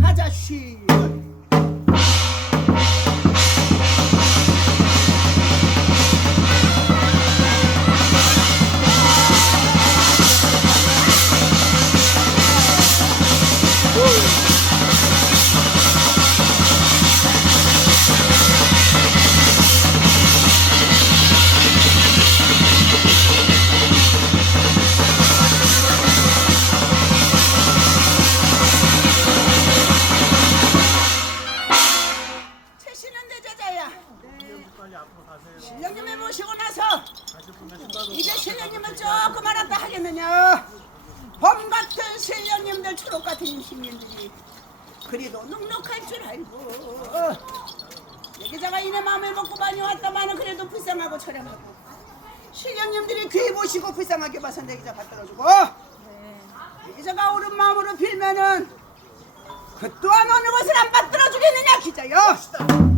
가자 쉬. 최 대제자야. 신령님을 모시고 나서 이제 신령님을 조금 알았다 하겠느냐? 범 같은 신령님들, 초록 같은 신님들이 그리도 눅눅할 줄 알고. 예계자가 이내 마음을 먹고 많이 왔다마는 그래도 불쌍하고 처량하고. 신령님들이 귀 보시고 불쌍하게 봐서 내 기자 받들어주고. 예계자가 옳은 마음으로 빌면은 그 또한 어느 것을 안 받들어 주겠느냐 기자여 정심으로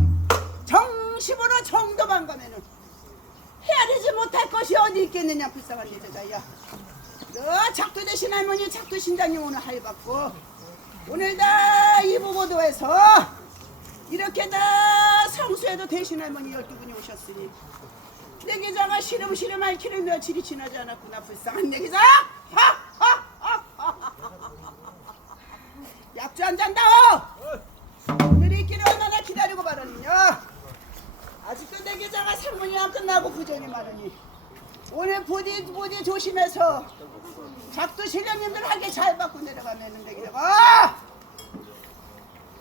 정도만 가면은 헤아리지 못할 것이 어디 있겠느냐 불쌍한 예자야. 너 작두 대신 할머니 작두 신장님 오늘 하여 받고 오늘 다 이부고도에서 이렇게 다 성수에도 대신 할머니 열두 분이 오셨으니 내 기자가 시름시름 할 길을 며칠이 지나지 않았구나 불쌍한 내 기자 약주 한 잔 다오 상문이 안 끝나고 부정이 많으니 오늘 부디 부디 조심해서 작두 실령님들 하게 잘 받고 내려가면은 내 계좌가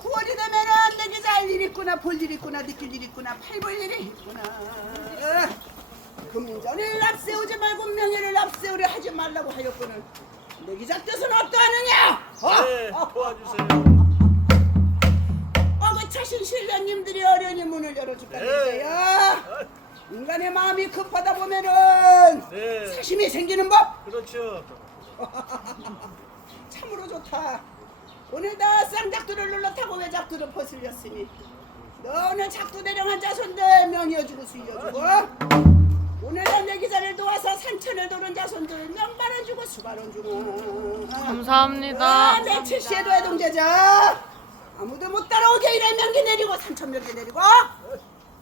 9월이 되면은 내 계좌 할일 있구나 볼 일 있구나 느낄 일 있구나 팔볼 일이 있구나 금전을 납세우지 말고 명예를 납세우려 하지 말라고 하였거늘 내 계좌 뜻은 어떠하느냐 어? 네, 어? 도와주세요. 어그 차신 신령님들이 어련히 문을 열어줄까 네. 그래요. 인간의 마음이 급하다 보면은 네. 사심이 생기는 법 그렇죠. 참으로 좋다. 오늘 다 쌍작두를 눌러 타고 외작두를 퍼슬렸으니 너는 작두 대령한 자손들 명이어 주고 수여주고 오늘 내 기자를 도와서 산천을 도는 자손들 명반원 주고 수반원 주고 감사합니다. 아, 내 칠시에도 애동제자 아무도 못 따라오게 이래 명기 내리고 삼천 명기 내리고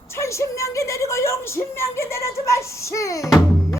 천십 명기 내리고 용십 명기 내려주마 씨